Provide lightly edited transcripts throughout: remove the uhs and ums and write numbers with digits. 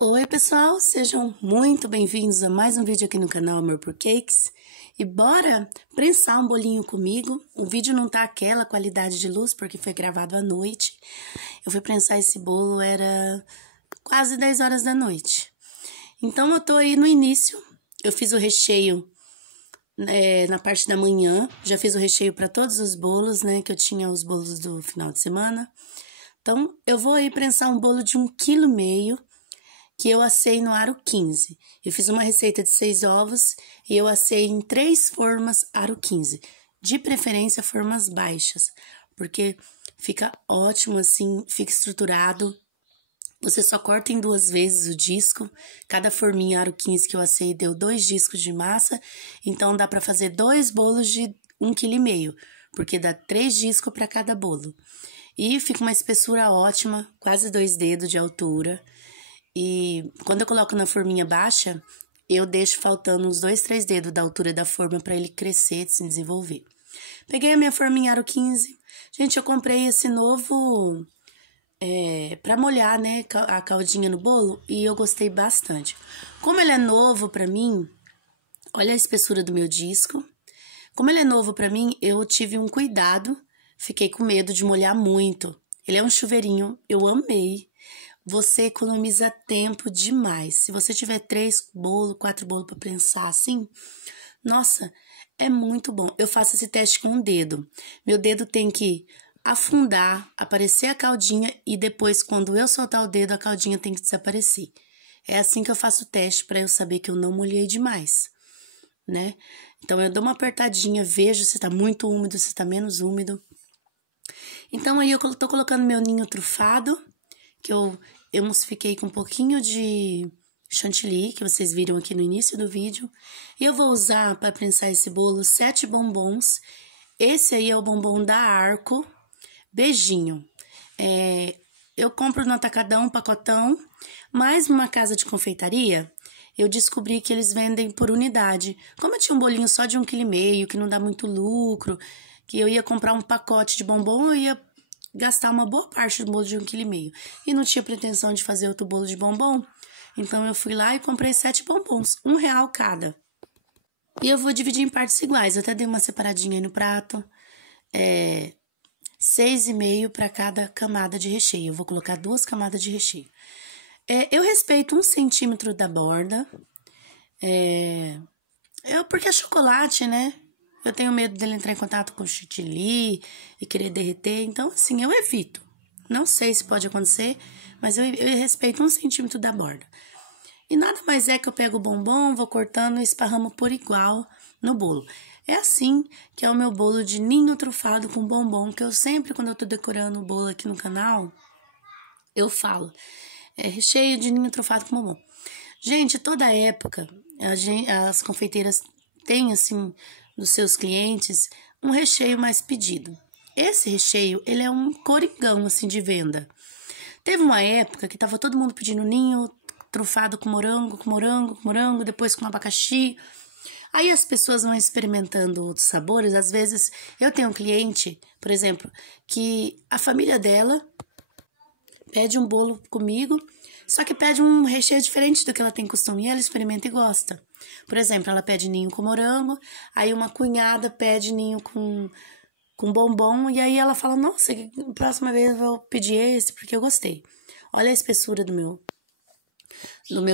Oi pessoal, sejam muito bem-vindos a mais um vídeo aqui no canal Amor por Cakes. E bora prensar um bolinho comigo. O vídeo não tá aquela qualidade de luz porque foi gravado à noite. Eu fui prensar esse bolo, era quase 10 horas da noite. Então eu tô aí no início, eu fiz o recheio na parte da manhã. Já fiz o recheio para todos os bolos, né, que eu tinha os bolos do final de semana. Então eu vou aí prensar um bolo de 1,5 kg. Que eu assei no aro 15. Eu fiz uma receita de 6 ovos e eu assei em 3 formas aro 15. De preferência, formas baixas, porque fica ótimo assim, fica estruturado. Você só corta em 2 vezes o disco. Cada forminha aro 15 que eu assei deu 2 discos de massa. Então, dá para fazer 2 bolos de 1,5 kg, porque dá 3 discos para cada bolo. E fica uma espessura ótima, quase 2 dedos de altura. E quando eu coloco na forminha baixa, eu deixo faltando uns 2, 3 dedos da altura da forma para ele crescer, se desenvolver. Peguei a minha forminha aro 15. Gente, eu comprei esse novo para molhar, né, a caldinha no bolo e eu gostei bastante. Como ele é novo para mim, olha a espessura do meu disco. Como ele é novo para mim, eu tive um cuidado, fiquei com medo de molhar muito. Ele é um chuveirinho, eu amei. Você economiza tempo demais. Se você tiver 3 bolos, 4 bolos para prensar assim, nossa, é muito bom. Eu faço esse teste com um dedo. Meu dedo tem que afundar, aparecer a caldinha e depois, quando eu soltar o dedo, a caldinha tem que desaparecer. É assim que eu faço o teste para eu saber que eu não molhei demais, né? Então, eu dou uma apertadinha, vejo se tá muito úmido, se tá menos úmido. Então, aí eu tô colocando meu ninho trufado, que eu emulsifiquei com um pouquinho de chantilly, que vocês viram aqui no início do vídeo. E eu vou usar para prensar esse bolo 7 bombons. Esse aí é o bombom da Arco, beijinho. Eu compro no atacadão um pacotão, mas numa casa de confeitaria, eu descobri que eles vendem por unidade. Como eu tinha um bolinho só de 1,5 kg, que não dá muito lucro, que eu ia comprar um pacote de bombom, eu ia gastar uma boa parte do bolo de 1,5 kg. E não tinha pretensão de fazer outro bolo de bombom. Então, eu fui lá e comprei 7 bombons, R$1 cada. E eu vou dividir em partes iguais. Eu até dei uma separadinha aí no prato. 6,5 para cada camada de recheio. Eu vou colocar 2 camadas de recheio. Eu respeito 1 centímetro da borda. Porque é chocolate, né? Eu tenho medo dele entrar em contato com o chantilly e querer derreter. Então, assim, eu evito. Não sei se pode acontecer, mas eu respeito 1 centímetro da borda. E nada mais é que eu pego o bombom, vou cortando e esparramo por igual no bolo. É assim que é o meu bolo de ninho trufado com bombom, que eu sempre, quando eu tô decorando o bolo aqui no canal, eu falo. É recheio de ninho trufado com bombom. Gente, toda época, as confeiteiras têm, assim, dos seus clientes, um recheio mais pedido. Esse recheio, ele é um coringão, assim, de venda. Teve uma época que tava todo mundo pedindo ninho trufado com morango, depois com abacaxi. Aí as pessoas vão experimentando outros sabores. Às vezes, eu tenho um cliente, por exemplo, que a família dela pede um bolo comigo, só que pede um recheio diferente do que ela tem costume e ela experimenta e gosta. Por exemplo, ela pede ninho com morango, aí uma cunhada pede ninho com bombom, e aí ela fala, nossa, próxima vez eu vou pedir esse porque eu gostei. Olha a espessura do meu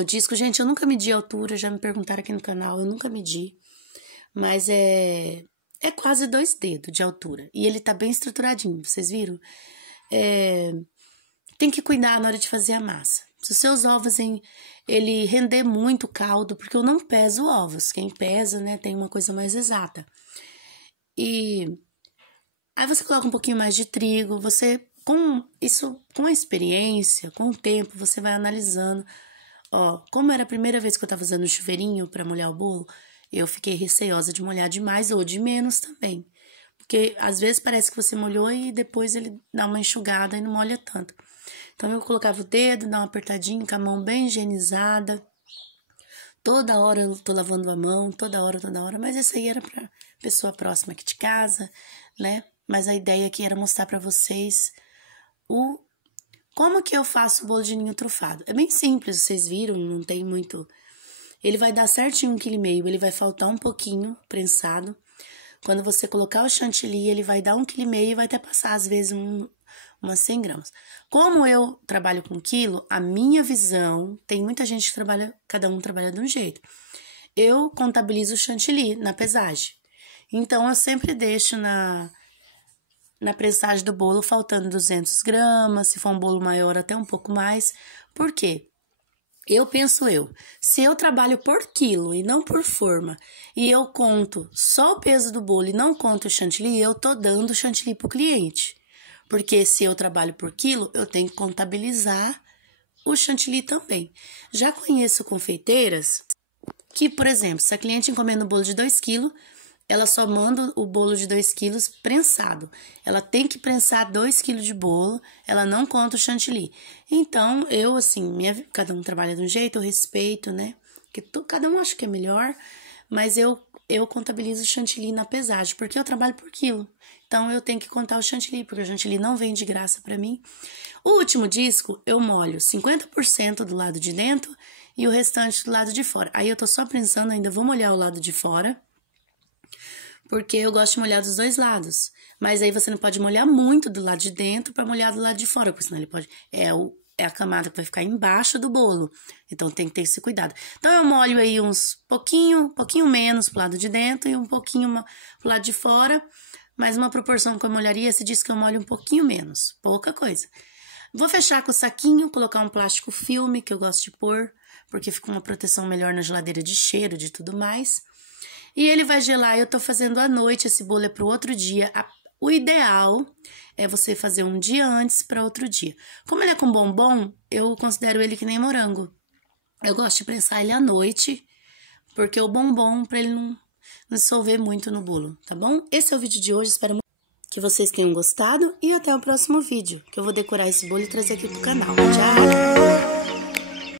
disco. Gente, eu nunca medi a altura, já me perguntaram aqui no canal, eu nunca medi, mas é quase 2 dedos de altura, e ele tá bem estruturadinho, vocês viram? Tem que cuidar na hora de fazer a massa. Se os seus ovos, ele render muito caldo, porque eu não peso ovos, quem pesa, né, tem uma coisa mais exata. E aí você coloca um pouquinho mais de trigo, com a experiência, com o tempo, você vai analisando. Ó, como era a primeira vez que eu tava usando o chuveirinho para molhar o bolo, eu fiquei receosa de molhar demais ou de menos também. Porque às vezes parece que você molhou e depois ele dá uma enxugada e não molha tanto. Então, eu colocava o dedo, dá uma apertadinha com a mão bem higienizada. Toda hora eu tô lavando a mão, toda hora. Mas isso aí era pra pessoa próxima aqui de casa, né? Mas a ideia aqui era mostrar pra vocês Como que eu faço o bolo de ninho trufado? É bem simples, vocês viram, não tem muito... Ele vai dar certinho 1,5 kg, ele vai faltar um pouquinho prensado. Quando você colocar o chantilly, ele vai dar 1,5 kg e vai até passar, às vezes, umas 100 gramas. Como eu trabalho com quilo, a minha visão, tem muita gente que trabalha, cada um trabalha de um jeito. Eu contabilizo o chantilly na pesagem. Então, eu sempre deixo na prensagem do bolo faltando 200 gramas, se for um bolo maior, até um pouco mais. Por quê? Se eu trabalho por quilo e não por forma, e eu conto só o peso do bolo e não conto o chantilly, eu tô dando o chantilly pro cliente. Porque se eu trabalho por quilo, eu tenho que contabilizar o chantilly também. Já conheço confeiteiras que, por exemplo, se a cliente encomenda um bolo de 2 kg, ela só manda o bolo de 2 kg prensado. Ela tem que prensar 2 kg de bolo, ela não conta o chantilly. Então, eu, assim, cada um trabalha de um jeito, eu respeito, né? Porque cada um acha que é melhor, mas eu contabilizo o chantilly na pesagem, porque eu trabalho por quilo. Então, eu tenho que contar o chantilly, porque o chantilly não vem de graça pra mim. O último disco, eu molho 50% do lado de dentro e o restante do lado de fora. Aí, eu tô só prensando, ainda vou molhar o lado de fora, porque eu gosto de molhar dos dois lados. Mas aí você não pode molhar muito do lado de dentro para molhar do lado de fora, porque senão ele pode... É a camada que vai ficar embaixo do bolo. Então, tem que ter esse cuidado. Então, eu molho aí uns pouquinho menos pro lado de dentro e um pouquinho pro lado de fora. Mas uma proporção que eu molharia, se diz que eu molho um pouquinho menos. Pouca coisa. Vou fechar com o saquinho, colocar um plástico filme, que eu gosto de pôr, porque fica uma proteção melhor na geladeira de cheiro, de tudo mais. E ele vai gelar, eu tô fazendo à noite, esse bolo é pro outro dia. O ideal é você fazer um dia antes para outro dia. Como ele é com bombom, eu considero ele que nem morango. Eu gosto de prensar ele à noite, porque o bombom, para ele não dissolver muito no bolo, tá bom? Esse é o vídeo de hoje, espero que vocês tenham gostado e até o próximo vídeo, que eu vou decorar esse bolo e trazer aqui pro canal. Tchau!